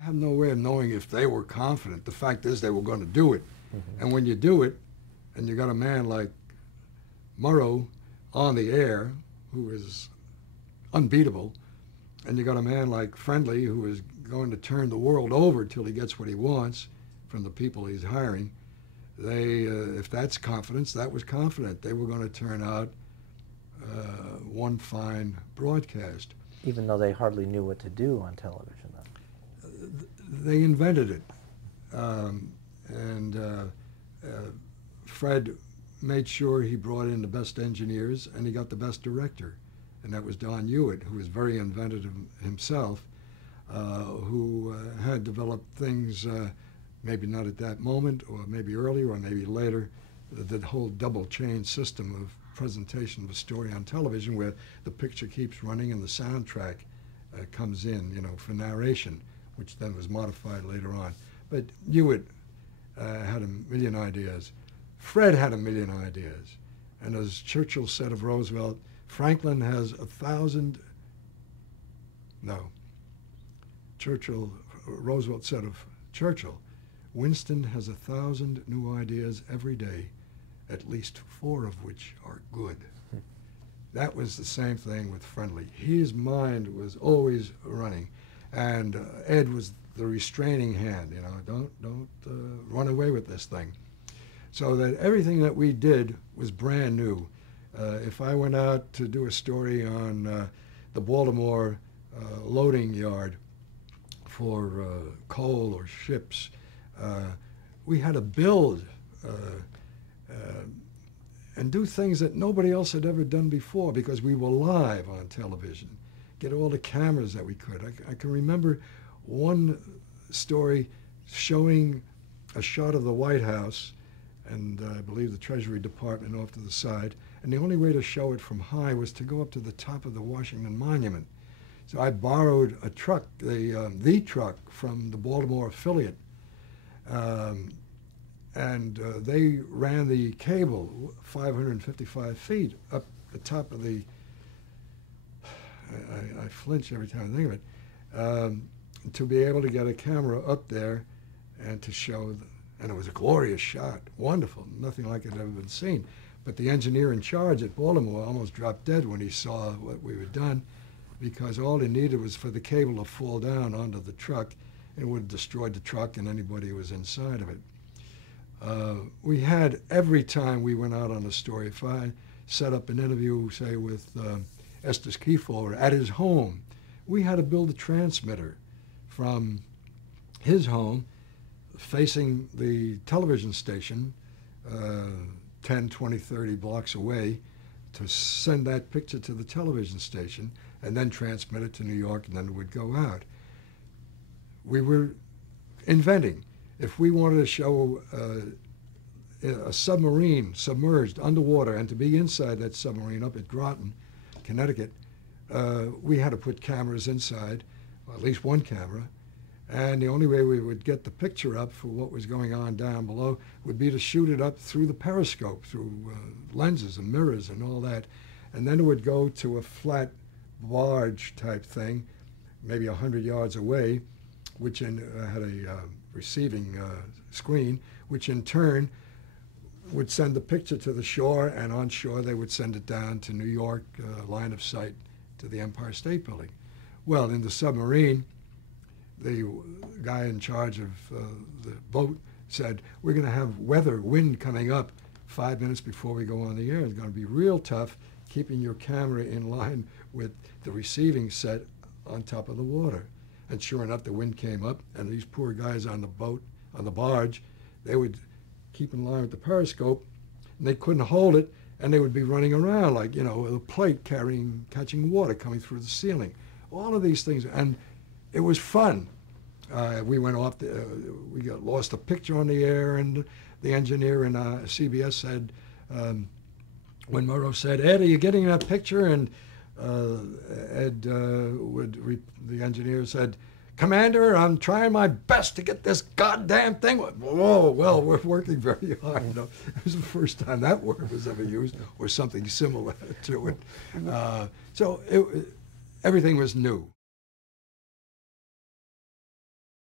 I have no way of knowing if they were confident. The fact is they were going to do it. And when you do it, and you got a man like Murrow on the air, who is unbeatable, and you got a man like Friendly, who is going to turn the world over till he gets what he wants from the people he's hiring, they, if that's confidence, that was confident. They were going to turn out one fine broadcast. Even though they hardly knew what to do on television, though. They invented it. Fred made sure he brought in the best engineers, and he got the best director, and that was Don Hewitt, who was very inventive himself, who had developed things, maybe not at that moment, or maybe earlier, or maybe later, the whole double chain system of presentation of a story on television, where the picture keeps running and the soundtrack comes in, you know, for narration, which then was modified later on. But Hewitt had a million ideas. Fred had a million ideas. And as Churchill said of Roosevelt, Franklin has Roosevelt said of Churchill, Winston has 1,000 new ideas every day, at least 4 of which are good. That was the same thing with Friendly. His mind was always running, and Ed was the restraining hand. You know, don't run away with this thing. So that everything that we did was brand new. If I went out to do a story on the Baltimore loading yard for coal or ships, we had to build and do things that nobody else had ever done before, because we were live on television. Get all the cameras that we could. I can remember one story showing a shot of the White House and I believe the Treasury Department off to the side, and the only way to show it from high was to go up to the top of the Washington Monument. So I borrowed a truck, the truck from the Baltimore affiliate, and they ran the cable 555 feet up the top of the, I flinch every time I think of it, to be able to get a camera up there and to show, and it was a glorious shot, wonderful, nothing like it had ever been seen. But the engineer in charge at Baltimore almost dropped dead when he saw what we had done, because all he needed was for the cable to fall down onto the truck, and it would have destroyed the truck and anybody who was inside of it. We had, every time we went out on a story, if I set up an interview, say, with Estes Kiefer at his home, we had to build a transmitter from his home facing the television station 10, 20, 30 blocks away to send that picture to the television station and then transmit it to New York, and then it would go out. We were inventing. If we wanted to show a submarine submerged underwater and to be inside that submarine up at Groton, Connecticut, we had to put cameras inside, or at least one camera, and the only way we would get the picture up for what was going on down below would be to shoot it up through the periscope, through lenses and mirrors and all that, and then it would go to a flat barge type thing, maybe 100 yards away, which had a receiving screen, which in turn would send the picture to the shore, and on shore they would send it down to New York, line of sight to the Empire State Building. Well, in the submarine, the guy in charge of the boat said, we're going to have wind coming up 5 minutes before we go on the air. It's going to be real tough keeping your camera in line with the receiving set on top of the water. And sure enough, the wind came up, and these poor guys on the boat, on the barge, they would keep in line with the periscope, and they couldn't hold it, and they would be running around like, you know, with a plate catching water coming through the ceiling. All of these things, and it was fun. We went off, we lost a picture on the air, and the engineer in CBS said, when Murrow said, Ed, are you getting that picture? And Ed the engineer said, Commander, I'm trying my best to get this goddamn thing. Whoa, well, we're working very hard. You know, it was the first time that word was ever used, or something similar to it. So everything was new.